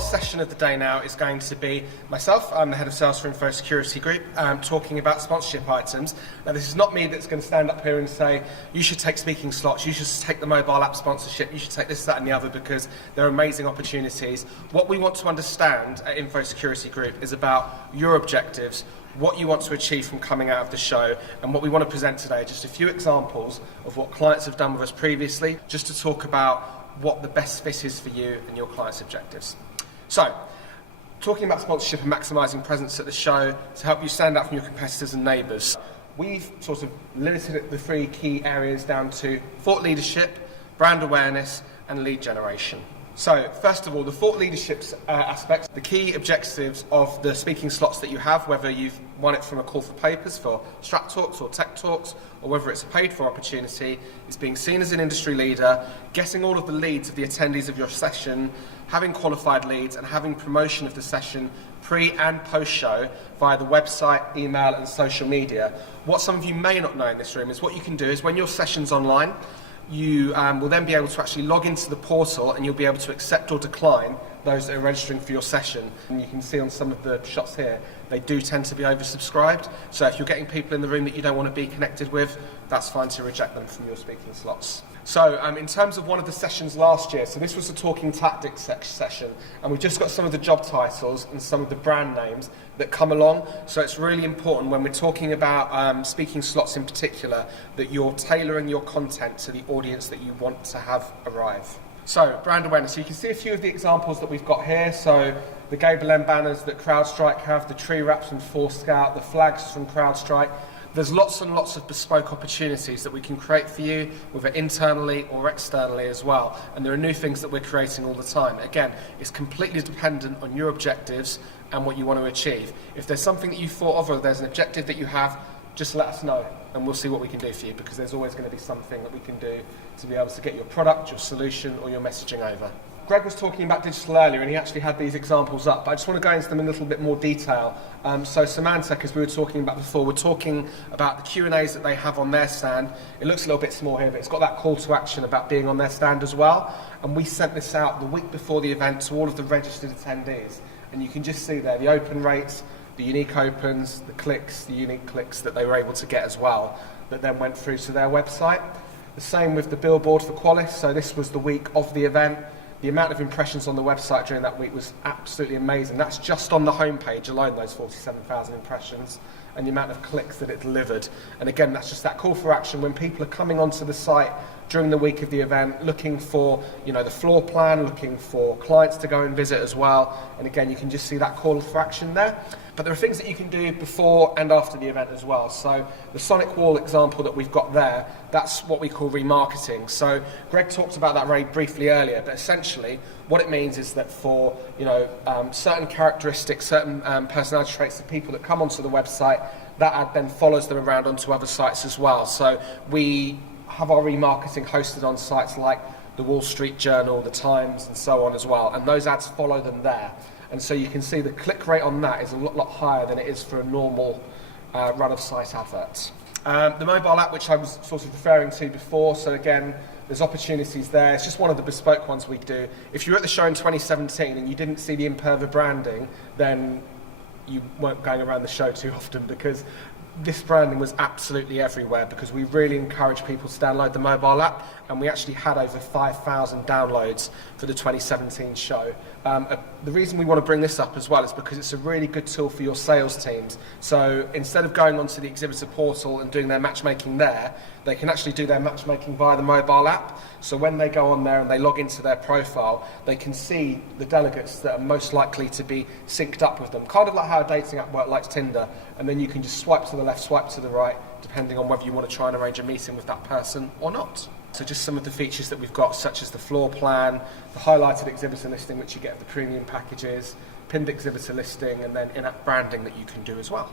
last session of the day now is going to be myself. I'm the head of sales for Info Security Group, talking about sponsorship items. Now, this is not me that's going to stand up here and say, you should take speaking slots, you should take the mobile app sponsorship, you should take this, that and the other, because they're amazing opportunities. What we want to understand at Info Security Group is about your objectives, what you want to achieve from coming out of the show, and what we want to present today, just a few examples of what clients have done with us previously, just to talk about what the best fit is for you and your clients' objectives. So, talking about sponsorship and maximising presence at the show to help you stand out from your competitors and neighbours, we've sort of limited the three key areas down to thought leadership, brand awareness and lead generation. So, first of all, the thought leadership aspects, the key objectives of the speaking slots that you have, whether you've won it from a call for papers for Strat Talks or Tech Talks, or whether it's a paid-for opportunity, is being seen as an industry leader, getting all of the leads of the attendees of your session, having qualified leads, and having promotion of the session pre- and post-show via the website, email, and social media. What some of you may not know in this room is what you can do is when your session's online, you will then be able to actually log into the portal and you'll be able to accept or decline those that are registering for your session. And you can see on some of the shots here, they do tend to be oversubscribed. So if you're getting people in the room that you don't want to be connected with, that's fine to reject them from your speaking slots. So in terms of one of the sessions last year, so this was a talking tactics session, and we've just got some of the job titles and some of the brand names that come along. So it's really important when we're talking about speaking slots in particular that you're tailoring your content to the audience that you want to have arrive. So brand awareness, so you can see a few of the examples that we've got here. So the Gable M banners that CrowdStrike have, the tree wraps from Force Scout, the flags from CrowdStrike. There's lots and lots of bespoke opportunities that we can create for you, whether internally or externally as well. And there are new things that we're creating all the time. Again, it's completely dependent on your objectives and what you want to achieve. If there's something that you thought of or there's an objective that you have, just let us know and we'll see what we can do for you, because there's always going to be something that we can do to be able to get your product, your solution or your messaging over. Greg was talking about digital earlier and he actually had these examples up, but I just want to go into them in a little bit more detail. So Symantec, as we were talking about before, we're talking about the Q&As that they have on their stand. It looks a little bit small here, but it's got that call to action about being on their stand as well. And we sent this out the week before the event to all of the registered attendees. And you can just see there the open rates, the unique opens, the clicks, the unique clicks that they were able to get as well, that then went through to their website. The same with the billboard for Qualis. So this was the week of the event. The amount of impressions on the website during that week was absolutely amazing. That's just on the homepage alone, those 47,000 impressions, and the amount of clicks that it delivered. And again, that's just that call for action when people are coming onto the site during the week of the event, looking for, the floor plan, looking for clients to go and visit as well. And again, you can just see that call for action there. But there are things that you can do before and after the event as well. So the Sonic Wall example that we've got there, that's what we call remarketing. So Greg talked about that very briefly earlier, but essentially what it means is that for certain characteristics, certain personality traits of people that come onto the website, that ad then follows them around onto other sites as well. So we have our remarketing hosted on sites like the Wall Street Journal, the Times and so on as well, and those ads follow them there. And so you can see the click rate on that is a lot higher than it is for a normal run of site adverts. The mobile app, which I was sort of referring to before, so again, there's opportunities there. It's just one of the bespoke ones we do. If you were at the show in 2017 and you didn't see the Imperva branding, then you weren't going around the show too often, because this branding was absolutely everywhere, because we really encourage people to download the mobile app, and we actually had over 5,000 downloads for the 2017 show. The reason we want to bring this up as well is because it's a really good tool for your sales teams. So instead of going onto the Exhibitor portal and doing their matchmaking there, they can actually do their matchmaking via the mobile app. So when they go on there and they log into their profile, they can see the delegates that are most likely to be synced up with them, kind of like how a dating app works like Tinder, and then you can just swipe to the left, swipe to the right, depending on whether you want to try and arrange a meeting with that person or not. So just some of the features that we've got, such as the floor plan, the highlighted exhibitor listing, which you get with the premium packages, pinned exhibitor listing, and then in-app branding that you can do as well.